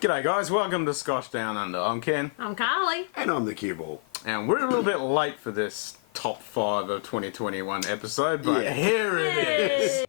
G'day guys, welcome to Scotch Down Under. I'm Ken. I'm Carly. And I'm the cue ball. And we're a little bit late for this top 5 of 2021 episode, but here it is.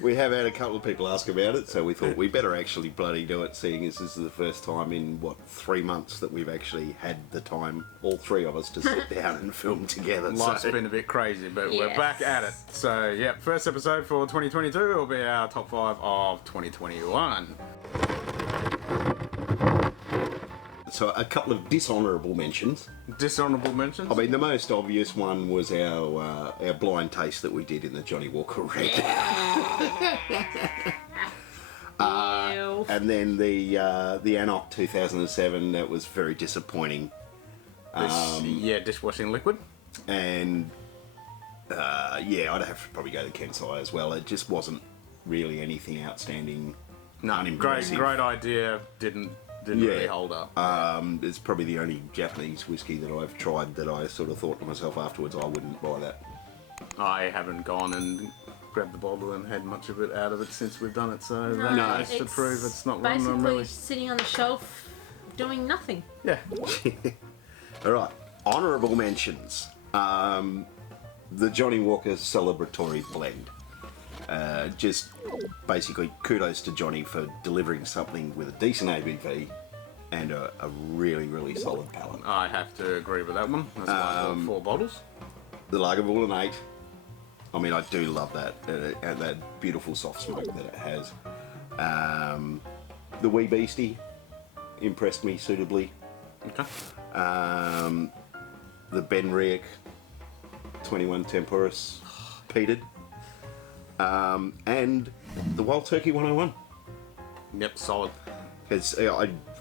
We have had a couple of people ask about it, so we thought we better actually bloody do it, seeing as this is the first time in, 3 months that we've actually had the time, all three of us, to sit down and film together. Life's been a bit crazy, but we're back at it. So, yeah, first episode for 2022 will be our top 5 of 2021. So a couple of dishonourable mentions. Dishonourable mentions? I mean, the most obvious one was our blind taste that we did in the Johnny Walker Red. And then the Anok 2007, that was very disappointing. Dishwashing liquid. And I'd have to probably go to Kensai as well. It just wasn't really anything outstanding. No, great idea. Didn't really hold up. It's probably the only Japanese whiskey that I've tried that I sort of thought to myself afterwards, I wouldn't buy that. I haven't gone and grabbed the bottle and had much of it out of it since we've done it, so No, that's to prove it's not one basically I'm really sitting on the shelf doing nothing. Yeah. Alright, honourable mentions. The Johnny Walker Celebratory Blend. Just basically kudos to Johnny for delivering something with a decent ABV and a really, really solid palate. I have to agree with that one. That's why I bought 4 bottles. The Lagavulin 8, I mean, I do love that, and that beautiful soft smoke that it has. The Wee Beastie impressed me suitably. Okay. The Ben Riach 21 Temporis peated. And the Wild Turkey 101. Yep, solid. Because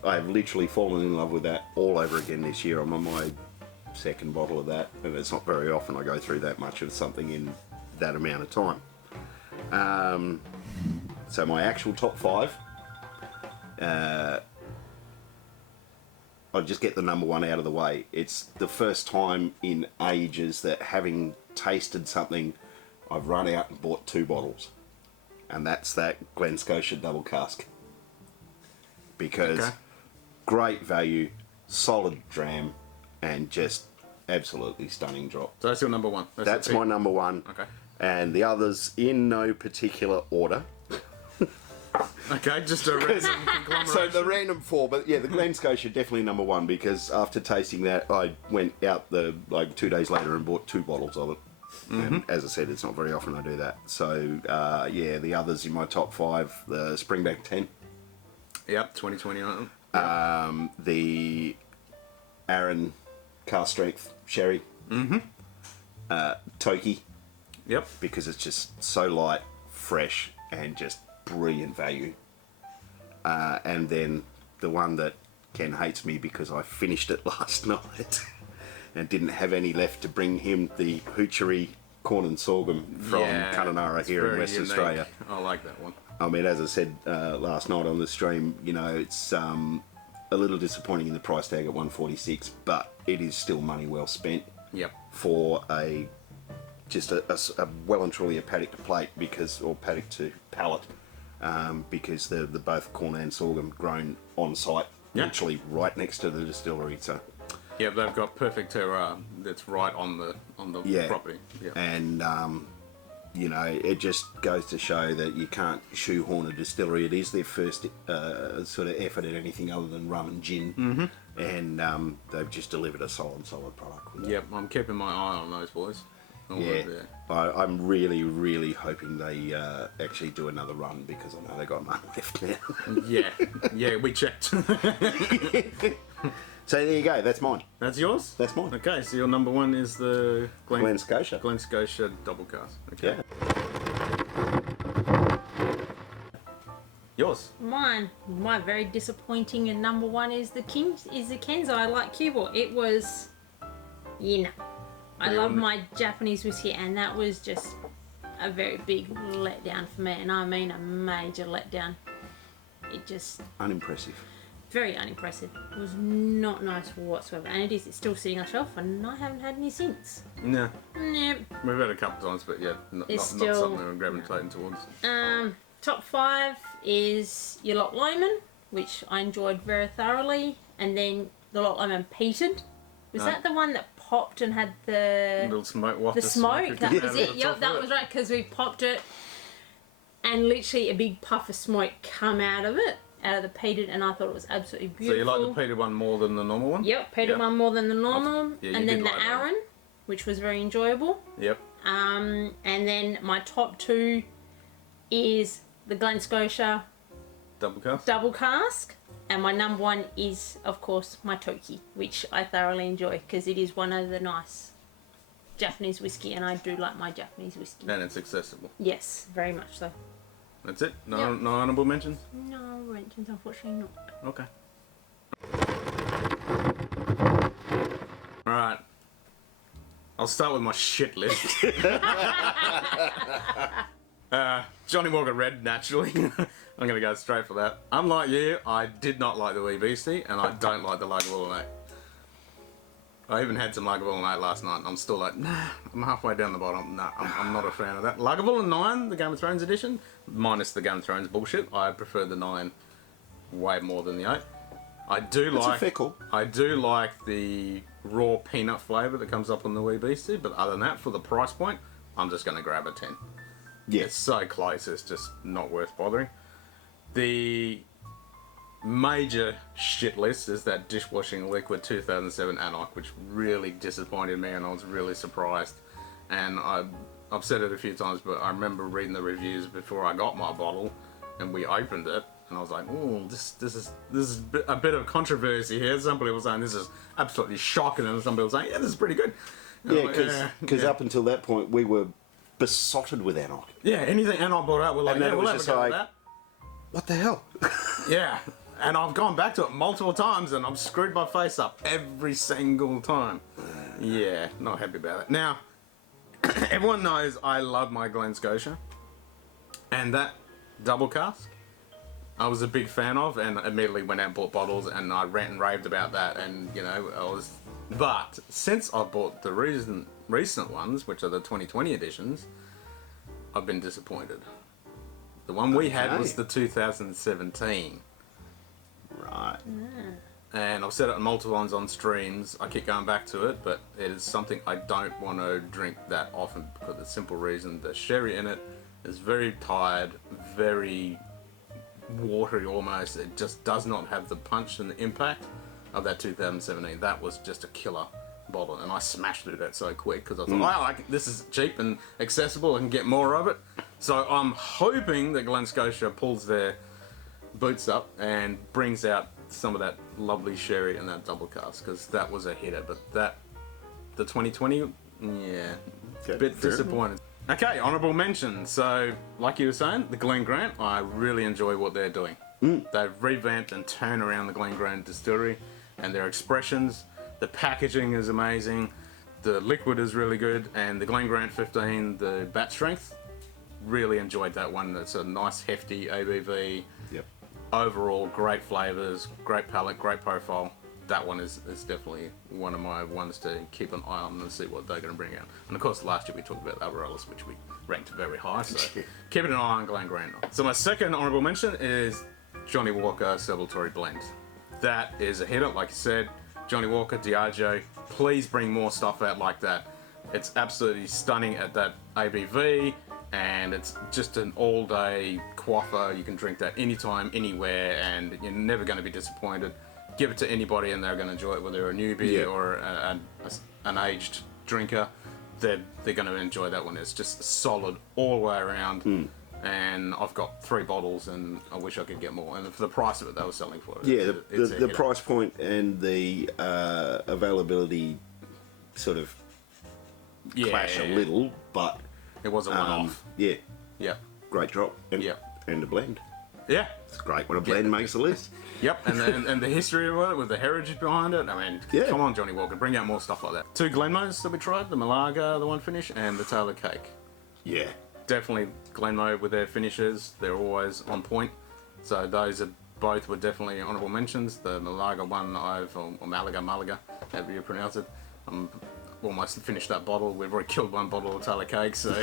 I've literally fallen in love with that all over again this year. I'm on my second bottle of that, and it's not very often I go through that much of something in that amount of time. So my actual top 5, I'll just get the number 1 out of the way. It's the first time in ages that, having tasted something, I've run out and bought 2 bottles, and that's that Glen Scotia double cask. Because great value, solid dram, and just absolutely stunning drop. So that's your number 1. That's my number 1. Okay. And the others in no particular order. Okay, just a random conglomeration. So the random 4, but yeah, the Glen Scotia definitely number 1, because after tasting that, I went out 2 days later and bought 2 bottles of it. And as I said, it's not very often I do that. So the others in my top 5, the Springbank 10. Yep, 2021. The Aaron Cask Strength Sherry. Toki. Yep. Because it's just so light, fresh, and just brilliant value. And then the one that Ken hates me because I finished it last night and didn't have any left to bring him, the Hoochery Corn and Sorghum from Kununurra here in West Australia. I like that one. I mean, as I said last night on the stream, it's a little disappointing in the price tag at $146, but it is still money well spent. Yep. For a well and truly a paddock to plate, or paddock to palate, because they're both corn and sorghum grown on site, literally right next to the distillery. So. Yeah, they've got perfect terroir that's right on the property. Yeah. And it just goes to show that you can't shoehorn a distillery. It is their first sort of effort at anything other than rum and gin, and they've just delivered a solid product. Yep, I'm keeping my eye on those boys. I'm really, really hoping they actually do another run, because I know they've got none left now. yeah, we checked. So there you go, that's mine. That's yours? That's mine. Okay, so your number 1 is the Glen Scotia. Glen Scotia double cask. Okay. Yeah. Yours? Mine. My very disappointing and number 1 is the Kensai like Cubal. It was, I love my Japanese whiskey, and that was just a very big letdown for me, and I mean a major letdown. It just... Unimpressive. Very unimpressive. It was not nice whatsoever. And it's still sitting on the shelf, and I haven't had any since. No. Nope. We've had a couple times, but yeah, not something we're gravitating towards. Top 5 is your Loch Lomond, which I enjoyed very thoroughly. And then the Loch Lomond peated. Was that the one that popped and had the... Little smoke waft. The smoke, that was it. Yep, that was right, because we popped it, and literally a big puff of smoke come out of it. Out of the peated, and I thought it was absolutely beautiful. So you like the peated one more than the normal one? Yep, peated one more than the normal. Yeah, and then the like Arran, which was very enjoyable. Yep. And then my top 2 is the Glen Scotia double cask. And my number 1 is, of course, my Toki, which I thoroughly enjoy because it is one of the nice Japanese whiskey, and I do like my Japanese whiskey. And it's accessible. Yes, very much so. That's it? No honourable mentions? No mentions, unfortunately not. Okay. Alright. I'll start with my shit list. Johnny Walker Red, naturally. I'm going to go straight for that. Unlike you, I did not like the Wee Beastie, and I don't like the Lagavulin 8. I even had some Lagavulin 8 last night, and I'm still like, nah, I'm halfway down the bottom. Nah, I'm not a fan of that. Lagavulin 9, the Game of Thrones edition, minus the Game of Thrones bullshit, I prefer the 9 way more than the 8. I do like the raw peanut flavour that comes up on the Wee Beastie, but other than that, for the price point, I'm just going to grab a 10. Yeah. It's so close, it's just not worth bothering. The major shit list is that dishwashing liquid 2007 Anarch, which really disappointed me, and I was really surprised. And I've said it a few times, but I remember reading the reviews before I got my bottle, and we opened it, and I was like, oh, this is a bit of controversy here. Some people were saying this is absolutely shocking, and some people were saying, yeah, this is pretty good. Yeah, because up until that point we were besotted with Anarch. Yeah, anything Anarch brought out, we're like, And then yeah, it was we'll just have a go like, at that. what the hell? Yeah, and I've gone back to it multiple times, and I've screwed my face up every single time. Yeah, not happy about it. Now, everyone knows I love my Glen Scotia, and that double cask, I was a big fan of, and immediately went out and bought bottles, and I rant and raved about that, and you know, But since I bought the recent ones, which are the 2020 editions, I've been disappointed. The one we had was the 2017. Right. And I've said it multiple times on streams. I keep going back to it, but it is something I don't want to drink that often for the simple reason the sherry in it is very tired, very watery almost. It just does not have the punch and the impact of that 2017. That was just a killer bottle, and I smashed through that so quick because I thought, this is cheap and accessible, I can get more of it. So I'm hoping that Glen Scotia pulls their boots up and brings out some of that lovely sherry in that double cask, because that was a hitter. But the 2020, yeah, a bit disappointed. Okay, honourable mention. So, like you were saying, the Glen Grant, I really enjoy what they're doing. They've revamped and turned around the Glen Grant distillery and their expressions. The packaging is amazing. The liquid is really good, and the Glen Grant 15, the batch strength, really enjoyed that one. It's a nice hefty ABV. Yep. Overall, great flavours, great palate, great profile. That one is definitely one of my ones to keep an eye on and see what they're going to bring out. And of course, last year we talked about Aromatherapy, which we ranked very high, so keeping an eye on Glen Grant. So my second honourable mention is Johnny Walker Celebratory Blend. That is a hitter, like you said. Johnny Walker, Diageo, please bring more stuff out like that. It's absolutely stunning at that ABV, and it's just an all-day quaffer. You can drink that anytime, anywhere, and you're never going to be disappointed. Give it to anybody and they're going to enjoy it, whether they're a newbie or an aged drinker. They're going to enjoy that one. It's just solid all the way around. And I've got 3 bottles, and I wish I could get more. And for the price of it, they were selling for it. Yeah, the price point and the availability sort of clash a little, but it was a one-off. Yeah. Yeah. Great drop. And, and a blend. Yeah. It's great when a blend makes a list. Yep, and the history of it, with the heritage behind it. I mean, come on, Johnny Walker, bring out more stuff like that. 2 Glenmos that we tried, the Malaga, the one finish, and the Taylor Cake. Yeah. definitely Glenmoe with their finishes. They're always on point. So those are both were definitely honourable mentions. The Malaga one or Malaga, however you pronounce it. Almost finished that bottle. We've already killed one bottle of Taylor cake, so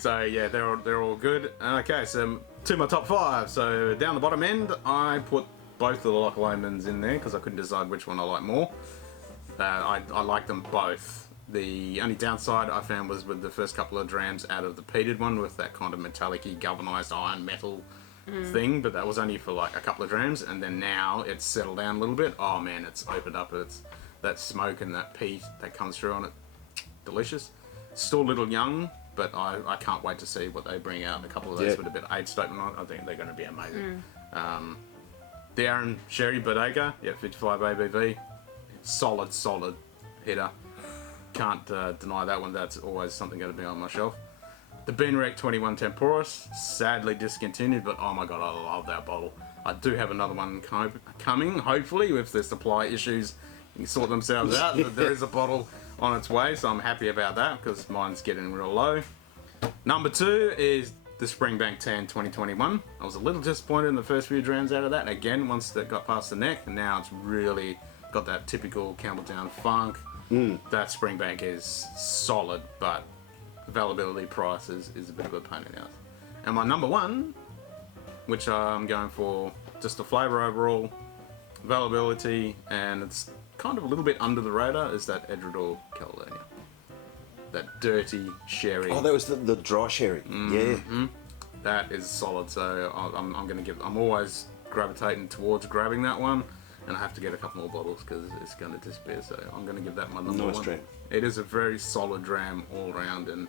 so yeah, they're all good. Okay, so to my top 5. So down the bottom end, I put both of the Loch Lomans in there because I couldn't decide which one I like more. I like them both. The only downside I found was with the first couple of drams out of the peated one with that kind of metallic-y galvanised iron metal thing, but that was only for like a couple of drams, and then now it's settled down a little bit. Oh man, it's opened up. It's that smoke and that peat that comes through on it. Delicious. Still a little young, but I can't wait to see what they bring out. A couple of those with a bit of age statement on it. I think they're going to be amazing. The Aaron Sherry Bodega, 55 ABV. Solid hitter. Can't deny that one. That's always something going to be on my shelf. The Beanrec 21 Temporis, sadly discontinued, but oh my god, I love that bottle. I do have another one coming, hopefully, if the supply issues can sort themselves out. But there is a bottle on its way, so I'm happy about that because mine's getting real low. Number 2 is the Springbank Tan 2021. I was a little disappointed in the first few drams out of that. Again, once that got past the neck, and now it's really got that typical Campbelltown funk. That Springbank is solid, but availability price is a bit of a pain in the ass. And my number 1, which I'm going for just the flavour overall, availability, and it's kind of a little bit under the radar, is that Edredor Caledonia. That dirty sherry. Oh, that was the dry sherry. Yeah. That is solid, so I'm always gravitating towards grabbing that one, and I have to get a couple more bottles because it's going to disappear, so I'm going to give that my number 1. Nice dram. It is a very solid dram all around and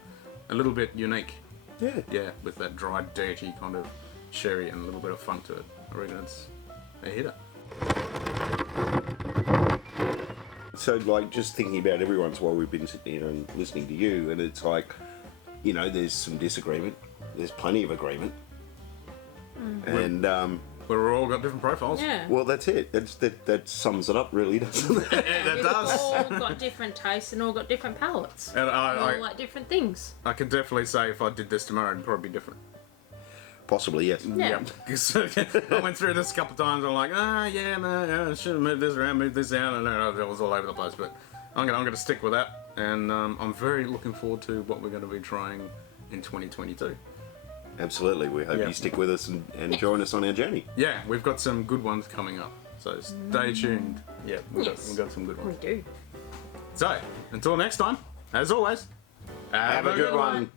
a little bit unique. Yeah, with that dry, dirty kind of sherry and a little bit of funk to it. I reckon it's a hitter. So, like, just thinking about everyone's while we've been sitting here and listening to you, and it's like, you know, there's some disagreement. There's plenty of agreement. And, We've all got different profiles. Yeah. well, that's it. That sums it up, really, doesn't it? It We've does. all got different tastes and all got different palates. And We all like different things. I can definitely say if I did this tomorrow, it'd probably be different. Possibly, yes. Yeah. Because I went through this a couple of times. I'm like, I should have moved this around, moved this down, and it was all over the place. But I'm gonna stick with that, and I'm very looking forward to what we're going to be trying in 2022. Absolutely. We hope you stick with us and join us on our journey. Yeah, we've got some good ones coming up, so stay tuned. Yeah, we've got some good ones. We do. So, until next time, as always, have a good one.